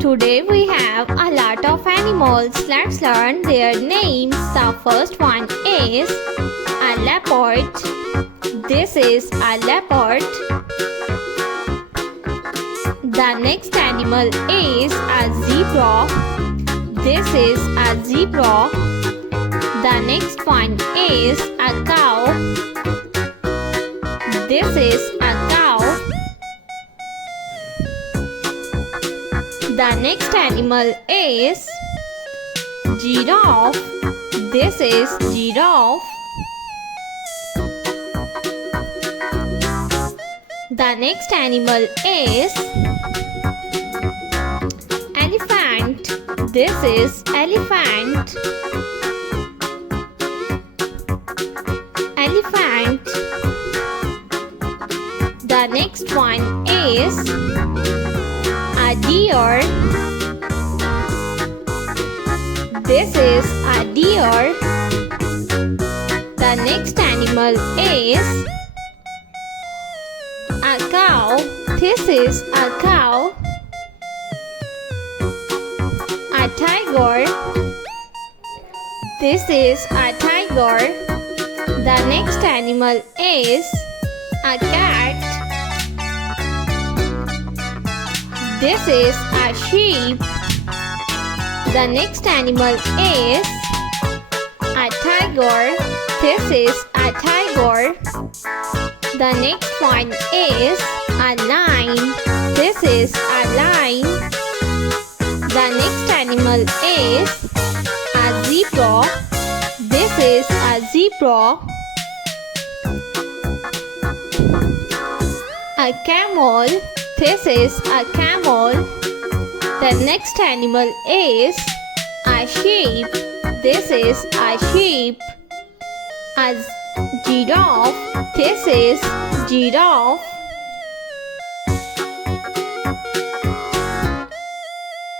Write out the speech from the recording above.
Today we have a lot of animals. Let's learn their names. The first one is a leopard. This is a leopard. The next animal is a zebra. This is a zebra. The next one is a cow. This is a cow. The next animal is giraffe. This is giraffe. The next animal is elephant. This is elephant. Elephant. The next one is a deer. This is a deer. The next animal is a cow. This is a cow. A tiger. This is a tiger. The next animal is a cat. This is a sheep. The next animal is a tiger. This is a tiger. The next one is a lion. This is a lion. The next animal is a zebra. This is a zebra. A camel. This is a camel. The next animal is a sheep. This is a sheep. A giraffe. This is giraffe.